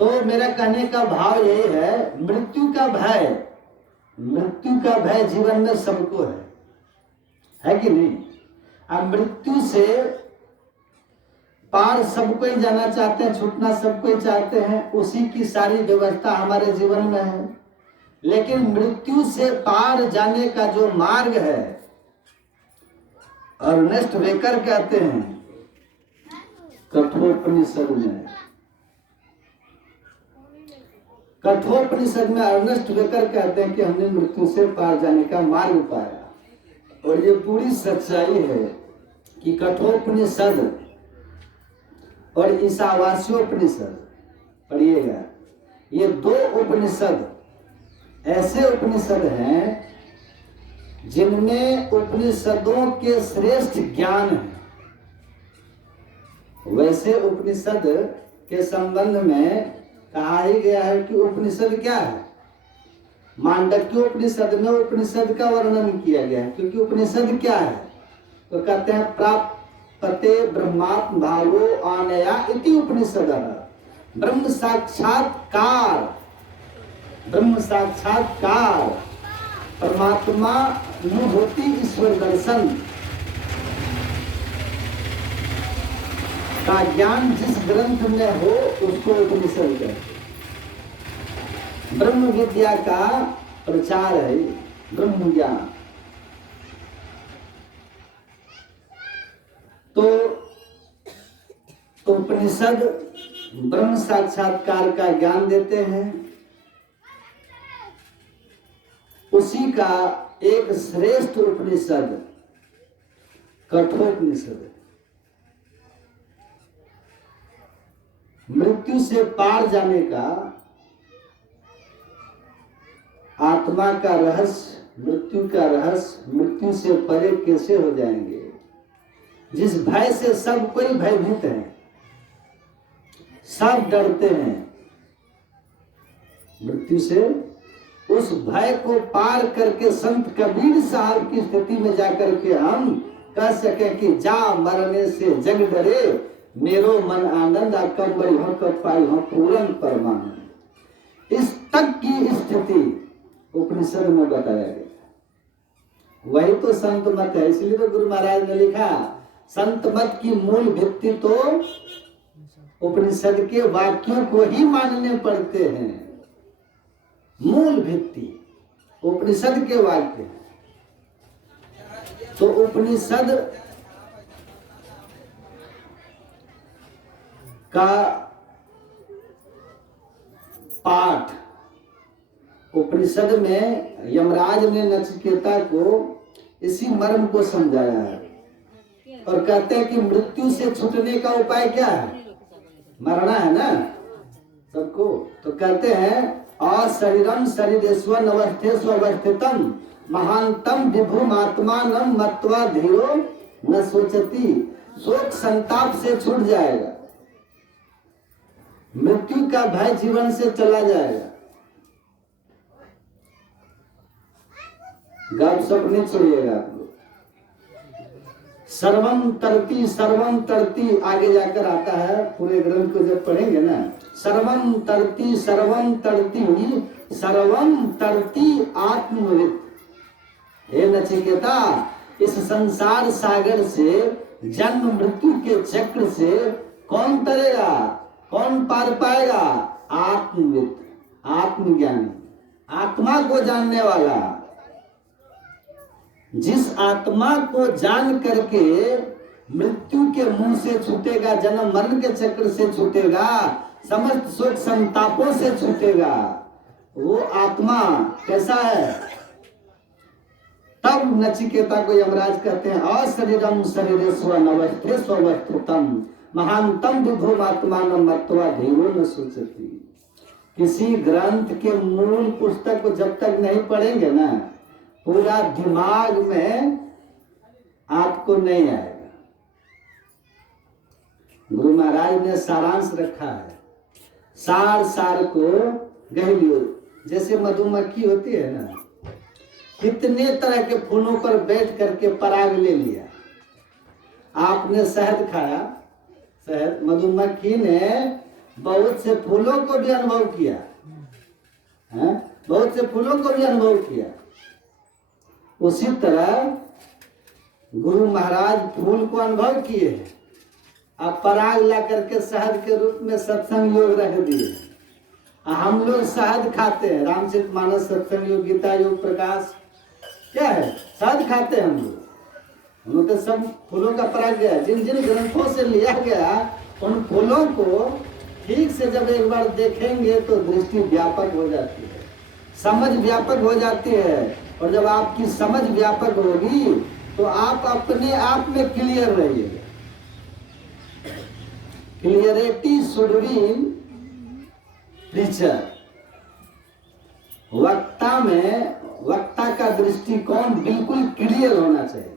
तो मेरा कहने का भाव यही है, मृत्यु का भय जीवन में सबको है कि नहीं? अब मृत्यु से पार सबको ही जाना चाहते हैं, छूटना सबको ही चाहते हैं, उसी की सारी व्यवस्था हमारे जीवन में है। लेकिन मृत्यु से पार जाने का जो मार्ग है, अर्नेस्ट वेकर कहते हैं कठोपनिषद में अर्नेस्ट वेकर कहते हैं कि हमने मृत्यु से पार जाने का मार्ग पाया। और ये पूरी सच्चाई है कि कठोपनिषद और ईशावास्योपनिषद पढ़िएगा, ये दो उपनिषद ऐसे उपनिषद हैं जिनमें उपनिषदों के श्रेष्ठ ज्ञान है। वैसे उपनिषद के संबंध में कहा ही गया है कि उपनिषद क्या है। मांडक्य उपनिषद में उपनिषद का वर्णन किया गया है, क्योंकि उपनिषद क्या है तो कहते हैं प्राप्ते ब्रह्मात्म भावो आनया इति उपनिषद। ब्रह्म साक्षात्कार परमात्मा अनुभूति ईश्वर दर्शन का ज्ञान जिस ग्रंथ में हो उसको उपनिषद कहते हैं। ब्रह्म विद्या का प्रचार है ब्रह्म ज्ञान। तो उपनिषद ब्रह्म साक्षात्कार का ज्ञान देते हैं। उसी का एक श्रेष्ठ उपनिषद कठोपनिषद, मृत्यु से पार जाने का, आत्मा का रहस्य, मृत्यु का रहस्य, मृत्यु से परे कैसे हो जाएंगे, जिस भय से सब कोई भयभीत है, सब डरते हैं मृत्यु से, उस भय को पार करके संत कबीर साहब की स्थिति में जाकर के हम कह सके कि जा मरने से जग डरे, मेरो मन आनंद कम्बल हो कब पाई हो पूर्ण परमानंद। इस तक की स्थिति उपनिषद में बताया गया। वही तो संत मत है। इसलिए तो गुरु महाराज ने लिखा संत मत की मूल भित्ति तो उपनिषद के वाक्यों को ही मानने पड़ते हैं। मूल भित्ति उपनिषद के वाक्य। तो उपनिषद का पाठ, उपनिषद में यमराज ने नचिकेता को इसी मर्म को समझाया है और कहते हैं कि मृत्यु से छूटने का उपाय क्या है, मरना है ना सबको। तो कहते हैं अशरीरम शरीरेश्वर अवस्थेषु अवस्थितम महानतम विभुमात्मानं मत्वा धीरो न सोचती। शोक संताप से छूट जाएगा, मृत्यु का भय जीवन से चला जाएगा। गप सप नहीं छोड़िएगा आप लोग। सर्वम तरती आगे जाकर आता है, पूरे ग्रंथ को जब पढ़ेंगे ना, सर्वम तरती आत्मविद। हे नचिकेता, इस संसार सागर से, जन्म मृत्यु के चक्र से कौन तरेगा, कौन पार पाएगा? आत्मविद, आत्मज्ञानी, आत्मा को जानने वाला। जिस आत्मा को जान करके मृत्यु के मुंह से छूटेगा, जन्म मरण के चक्र से छूटेगा, समस्त शोक संतापों से छूटेगा, वो आत्मा कैसा है? तब नचिकेता को यमराज कहते हैं अशरीरम शरीरेश्वर अवस्थेषु अवस्थितम महानतम विभुमात्मानं मत्वा धीरो न सोचति। किसी ग्रंथ के मूल पुस्तक को जब तक नहीं पढ़ेंगे ना, पूरा दिमाग में आपको नहीं आएगा। गुरु महाराज ने सारांश रखा है, सार को गहलियो। जैसे मधुमक्खी होती है ना, कितने तरह के फूलों पर बैठ करके पराग ले लिया। आपने शहद खाया, शहद, मधुमक्खी ने बहुत से फूलों को भी अनुभव किया है, बहुत से फूलों को भी अनुभव किया। उसी तरह गुरु महाराज फूल को अनुभव किए हैं, अब पराग ला करके शहद के रूप में सत्संग योग रख दिए। हम लोग शहद खाते हैं, रामचरितमानस, सत्संग योग, गीता योग, प्रकाश, क्या है, शहद खाते हैं हम लोग। हम तो सब फूलों का पराग गया, जिन जिन ग्रंथों से लिया गया उन फूलों को ठीक से जब एक बार देखेंगे तो दृष्टि व्यापक हो जाती है, समझ व्यापक हो जाती है। और जब आपकी समझ व्यापक होगी तो आप अपने आप में क्लियर रहिएगा। Clarity should be in preacher. वक्ता में, वक्ता का दृष्टिकोण बिल्कुल क्लियर होना चाहिए।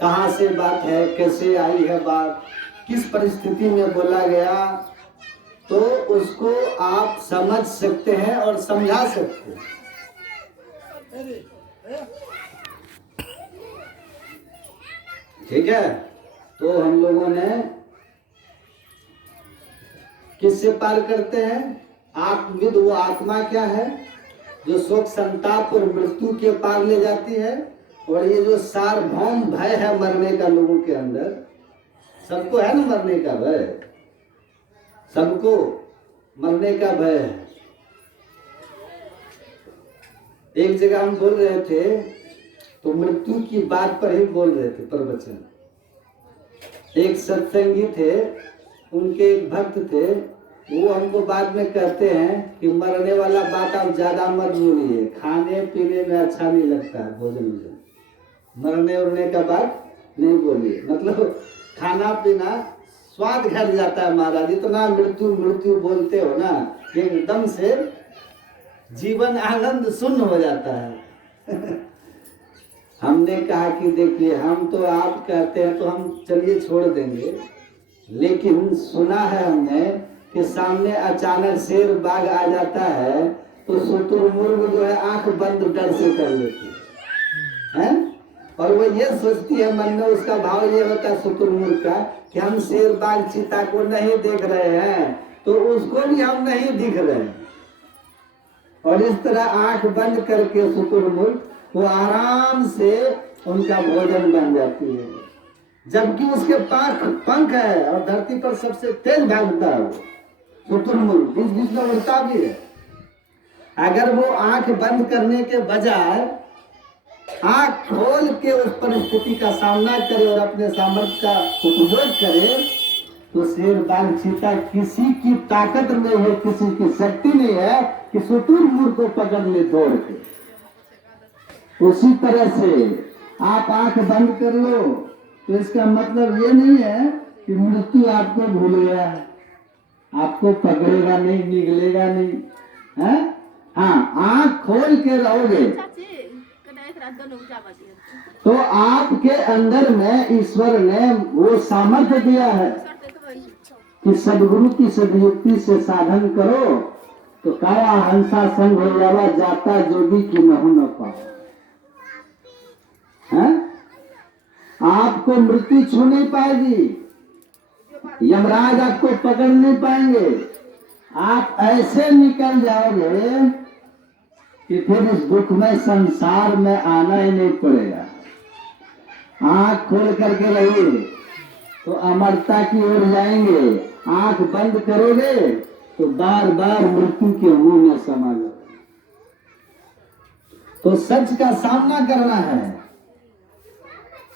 कहाँ से बात है, कैसे आई है बात, किस परिस्थिति में बोला गया, तो उसको आप समझ सकते हैं और समझा सकते हैं। ठीक है, तो हम लोगों ने किससे पार करते हैं? आत्मविद, वो आत्मा क्या है जो शोक संताप और मृत्यु के पार ले जाती है। और ये जो सार्वभौम भय है मरने का लोगों के अंदर, सबको है ना मरने का भय, सबको मरने का भय है। एक जगह हम बोल रहे थे तो मृत्यु की बात पर ही बोल रहे थे प्रवचन। एक सत्संगी थे, उनके एक भक्त थे, वो हमको बाद में कहते हैं कि मरने वाला बात आप ज्यादा मत बोलिए, खाने पीने में अच्छा नहीं लगता है भोजन में, मरने उड़ने का बात नहीं बोलिए। मतलब खाना पीना स्वाद घट जाता है महाराज, इतना मृत्यु मृत्यु बोलते हो ना, एकदम से जीवन आनंद शून्य हो जाता है। हमने कहा कि देखिए, हम तो आप कहते हैं तो हम चलिए छोड़ देंगे, लेकिन सुना है हमने कि सामने अचानक शेर बाघ आ जाता है तो शुतुरमुर्ग जो है आंख बंद डर से कर लेती है, और वो ये सोचती है मन में, उसका भाव ये होता है शुतुरमुर्ग का कि हम शेर बाघ चीता को नहीं देख रहे हैं तो उसको भी हम नहीं दिख रहे हैं। और इस तरह आंख बंद करके शुतुरमुर्ग वो आराम से उनका भोजन बन जाती है, जबकि उसके पंख है और धरती पर सबसे तेज भागता है वो शुतुरमुर्ग, बीच बीच में उड़ता भी है। अगर वो आंख बंद करने के बजाय आंख खोल के उस परिस्थिति का सामना करे और अपने सामर्थ्य का उपयोग करे, तो शेर बाघ चीता किसी की ताकत नहीं है, किसी की शक्ति नहीं है कि शुतुरमुर्ग को पकड़ ले दौड़ के। उसी तरह से आप आंख बंद कर लो तो इसका मतलब ये नहीं है कि मृत्यु आपको भूल गया है, आपको पकड़ेगा नहीं, निगलेगा नहीं है। हाँ, आंख खोल के रहोगे तो आपके अंदर में ईश्वर ने वो सामर्थ्य दिया है कि सदगुरु की सदयुक्ति से साधन करो तो काया हंसा संग हो जावा, जाता जोगी की नहु न पाओ। आपको मृत्यु छू नहीं पाएगी, यमराज आपको पकड़ नहीं पाएंगे, आप ऐसे निकल जाओगे कि फिर इस दुखमय संसार में आना ही नहीं पड़ेगा। आंख खोल करके रहिए तो अमरता की ओर जाएंगे, आंख बंद करोगे तो बार बार मृत्यु के मुंह में समा जाओगे। तो सच का सामना करना है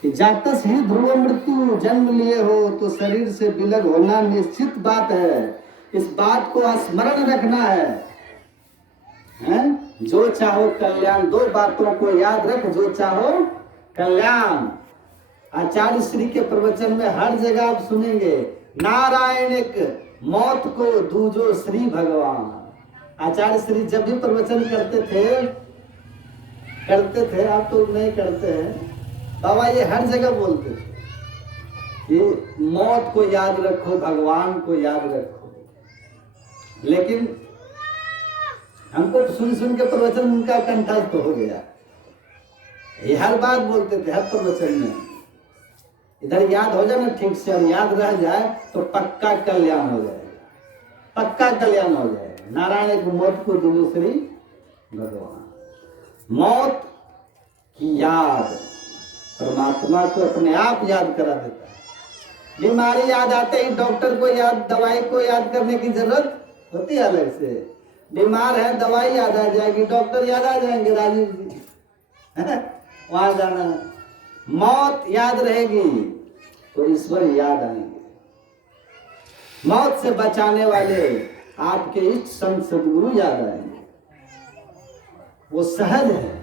कि जातस ही ध्रुव मृत्यु, जन्म लिए हो तो शरीर से विलग होना निश्चित बात है। इस बात को स्मरण रखना है, जो चाहो कल्याण, दो बातों को याद रख, जो चाहो कल्याण। आचार्य श्री के प्रवचन में हर जगह आप सुनेंगे, नारायणिक मौत को दूजो श्री भगवान। आचार्य श्री जब भी प्रवचन करते थे, आप तो नहीं करते हैं, बाबा ये हर जगह बोलते थे कि मौत को याद रखो, भगवान को याद रखो। लेकिन हमको सुन सुन के प्रवचन उनका कंठस्थ हो गया, ये हर बात बोलते थे हर प्रवचन में। इधर याद हो जाए ना ठीक से और याद रह जाए तो पक्का कल्याण हो जाएगा। सबका कल्याण हो जाए। नारायण एक मौत को दूसरी भगवान। मौत की याद परमात्मा को अपने आप याद करा देता है। बीमारी याद आते ही डॉक्टर को याद, दवाई को याद करने की जरूरत होती है अलग से। बीमार है, दवाई याद आ जाएगी, डॉक्टर याद आ जाएंगे, राजीव जी वहां जाना। मौत याद रहेगी तो ईश्वर याद आएंगे। मौत से बचाने वाले आपके इष्ट संत सदगुरु याद आएंगे। वो सहज है।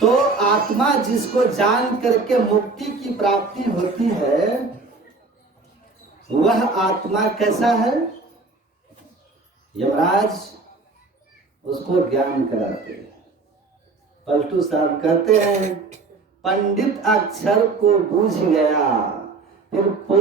तो आत्मा जिसको जान करके मुक्ति की प्राप्ति होती है, वह आत्मा कैसा है? यमराज उसको ज्ञान कराते हैं। पलटू साहब कहते हैं, पंडित अक्षर को बूझ गया, फिर